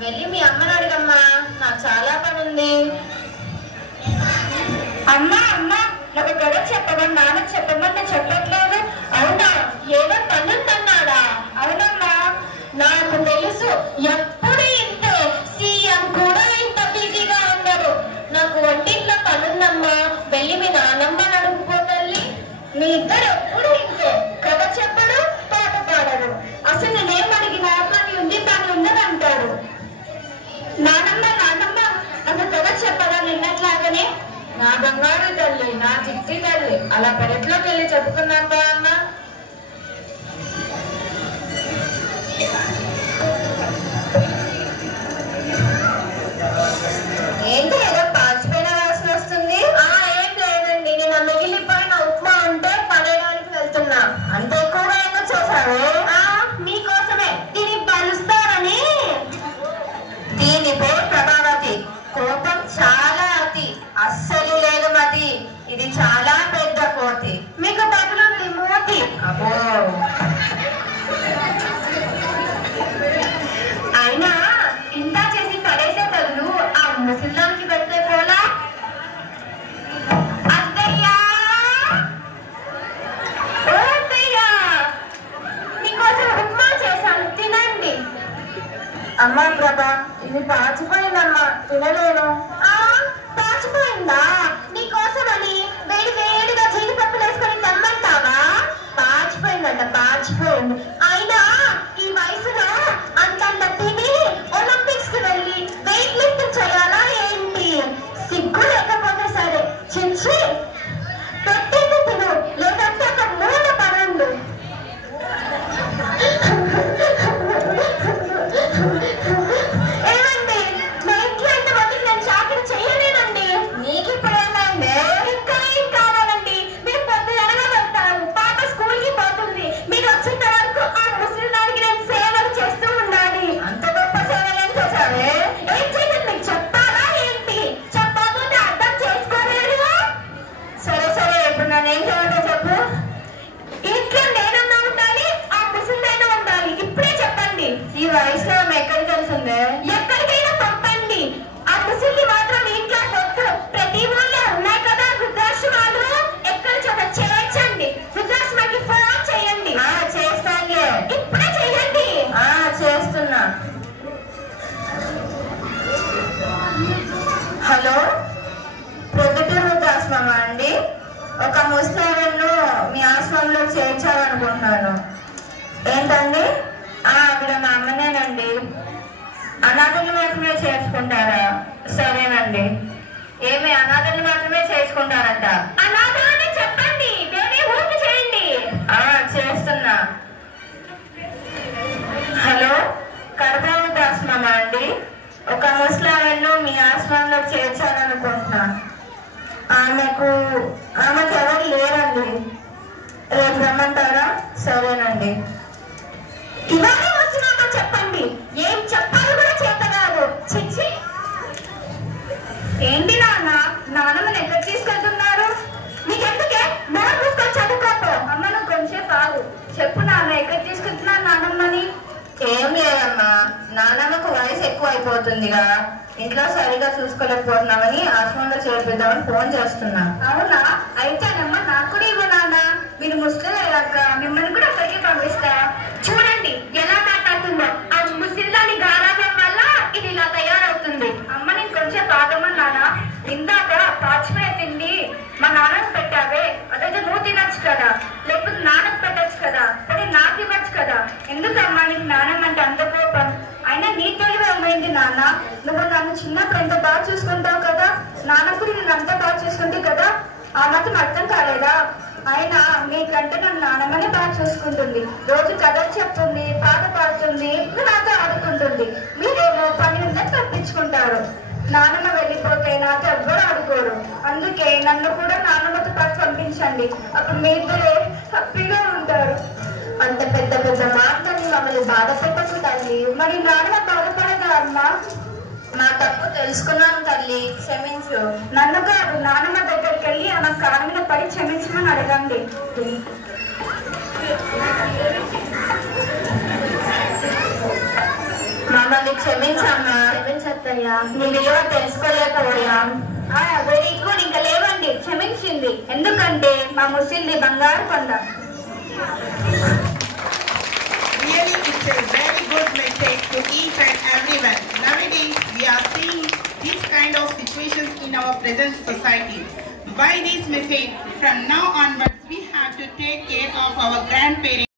వెళ్ళి మీ అమ్మని అడిగమ్మా, నాకు చాలా పని ఉంది. అమ్మా అమ్మా, నాకు కథ చెప్పమని నాన్న చెప్పమంటే చెప్పట్లేదు. అవునా, ఏదో పని ఉందన్నాడా? అవునమ్మా. నాకు తెలుసు, ఎప్పుడు ఇంతే. సీఎం కూడా ఇంత బిజీగా ఉండరు. నాకు వంటింట్లో పనుందమ్మా, వెళ్ళి మీ నాన్నమ్మని అడుగుపోతల్లి. మీ ఇద్దరు ఎప్పుడు ఇంతే, కథ చెప్పడు, పాట పాడరు. అసలు నేనేం అడిగినా పని ఉంది పని ఉండదు అంటాడు. నానమ్మ నానమ్మ, నాకు కథ చెప్పదా నిన్నట్లాగానే? నా బంగారు తల్లి, నా చిట్టి తల్లి, అలా పెరట్లోకి వెళ్ళి చెప్పుకున్నాను అమ్మా. ఏంటి ఏదో పాచిపోయిన వాసన వస్తుంది? ఏం లేదండి, నేను మిగిలిపోయిన ఉప్మా ఉంటే పడేయడానికి వెళ్తున్నా. అంత ఎక్కువగా ఏమో చేశారు? మీకోసమే, దీన్ని పలుస్తారని. దీని పేరు ప్రభావతి. కోపం చాలా అతి, అస్సలు లేదు మతి. ఇది చాలా పెద్ద కోతి. మీకు తగులుంది మోతి. అబ్బో, అయినా ఇంత చేసి పడేసే బదులు ఆ ముసలిదానికి పెడితే పోలా? అత్తయ్యా, ఓ అత్తయ్యా, మీకోసం ఉప్మా చేశాను, తినండి. అమ్మా ప్రభా, ఇది పాచిపోయిందమ్మా, తినలేను. పాచిపోయిందా? నీకోసమని వేడి వేడిగా జీడిపప్పులు వేసుకొని తెమ్మంటావా? పాచిపోయిందంట, పాచిపోయింది. అయినా ఈ వయసులో అంతంత తిని ఒలింపిక్స్ కి వెళ్ళి వెయిట్ లిఫ్టింగ్ చేయాలా ఏంటి? సిగ్గు లేకపోతే సరే, చిచ్చి. పెట్టింది తిను, లేదంటే ఒక మూల పడండు. ఏమండి, మా ఇంట్లో ఎంతమందికి నేను చాకరీ చెయ్యలేనండి. నీకు ఇప్పుడు ఏమైంది? ఇంకా ఏం కావాలండి? మీరు పొద్దునగా వెళ్తారు, పాప స్కూల్ కి పోతుంది. మీరు వచ్చిన వరకు ఆ ముసలిదానికి నేను సేవలు చేస్తూ ఉండాలి. అంత గొప్ప సేవలు ఏం చేశావే? ఏం చేసింది మీకు చెప్పాలా ఏంటి? చెప్పకపోతే అర్థం చేసుకోలేరు. సరే సరే, ఇప్పుడు నన్ను ఏం చేయాలో చెప్పు. ఇంట్లో నేనన్నా ఉండాలి, ఆ ముసలిదైనా ఉండాలి. ఇప్పుడే చెప్పండి. ఈ వయసులో ఆమె ఎక్కడికి వెళ్తుంది? ఎక్కడికైనా పంపండి. ఆ ముసలి మాత్రం ఇంట్లో పొత్తు. ప్రతి ఊళ్ళో ఉన్నాయి కదా వృద్ధాశ్రమాలు, ఎక్కడ చోట చేర్చండి. వృద్ధాశ్రమానికి ఫోన్ చేయండి. చేస్తానులే. ఇప్పుడే చేయండి. చేస్తున్నా. హలో, ప్రొద్దుటూరు వృద్ధాశ్రమా అండి? ఒక ముస్లింను మీ ఆశ్రమంలో చేర్చాలనుకుంటున్నాను. ఏంటండి? ఆవిడ మా అమ్మనేనండి. అనాథలు మాత్రమే చేర్చుకుంటారా? సరేనండి. ఏమి అనాథలు మాత్రమే చేసుకుంటారంట? అనాథ అని చెప్పండి, వేరే ఊరికి చేయండి. చేస్తున్నా. హలో, కడప వృద్ధాశ్రమా అండి? ఒక ముస్లింను మీ ఆశ్రమంలో చేర్చాలనుకుంటున్నా. ఆమెకు ఎవరు లేరండి. రేపు రమ్మంటారా? సరేనండి. ఇవాళ వచ్చినాక చెప్పండి. ఏం చెప్పాలి కూడా చేత కాదు. చిచ్చి. ఏంటి నాన్న, నాన్నమ్మని ఎక్కడ తీసుకెళ్తున్నారు? నీకెందుకే? మనం తీసుకొని చదువుకోపో. అమ్మ నువ్వు కొంచెం ఆగు. చెప్పు నాన్న, ఎక్కడ తీసుకెళ్తున్నారు నాన్నమ్మని? ఏం లేదమ్మా, నాన్నమ్మకు వయసు ఎక్కువ అయిపోతుందిగా, ఇంట్లో సరిగా చూసుకోలేకపోతున్నామని ఆశ్రమంలో చేర్పిద్దామని ఫోన్ చేస్తున్నా. అవునా? అయితేనమ్మా నాకు కూడా ఇవ్వు నాన్న. మీరు ముస్లిం అయ్యాక మిమ్మల్ని కూడా అక్కడికి పంపిస్తా. చూడండి ఎలా మాట్లాడుతుందో. ఆ ముస్లిందాని గారాబం వల్ల ఇది ఇలా తయారవుతుంది. అమ్మ నేను కొంచెం తాగమని నాన్న. ఇందాక పాచిపోయే తిండి మా నాన్నకు పెట్టావే, అదైతే నువ్వు తినొచ్చు కదా, లేకపోతే నాన్నకు పెట్టచ్చు కదా, అదే నాకు ఇవ్వచ్చు కదా. ఎందుకమ్మా నీకు నాన్నమ్మ అంటే అంత కోపం? అయినా నీ తెలివి ఏమైంది నాన్న? నువ్వు నన్ను చిన్నప్పుడు ఎంత బాగా చూసుకుంటావు కదా, నాన్నప్పుడు నేను అంత బాగా చూసుకుంటే కదా. ఆ మాత్రం అర్థం కాలేదా? అయినా మీకంటే నన్ను నాన్నమ్మనే బాగా చూసుకుంటుంది. రోజు కథలు చెప్తుంది, పాట పాడుతుంది, నాతో ఆడుకుంటుంది. మీరేమో పని ఉందని తప్పించుకుంటారు. నాన్నమ్మ వెళ్ళిపోతే నాతో ఎవ్వరు ఆడుకోరు. అందుకే నన్ను కూడా నాన్నమ్మతో పాటు పంపించండి. అప్పుడు మీ ఇద్దరే హ్యాపీగా ఉంటారు. అంత పెద్ద పెద్ద మాటని మమ్మల్ని బాధ పెట్టకు తల్లి. మరి నాన్నమ్మ బాధపడదా అమ్మా? నా తప్పు తెలుసుకున్నాను తల్లి, క్షమించు. నన్ను కాదు, నాన్నమ్మ దగ్గరికి వెళ్ళి ఆమె కాళ్ళ మీద పడి క్షమించమని అడగండి. మమ్మల్ని క్షమించమ్మా. క్షమించత్తయ్యా, నీ విలువ తెలుసుకోలేకపోయాం. వెరీ గుడ్, ఇంకా లేవండి, క్షమించింది. ఎందుకంటే మా ముసిల్ది బంగారు కొండ. Really, it's a very good message to each and everyone. Nowadays, we are seeing these kind of situations in our present society. By this message, from now onwards, we have to take care of our grandparents.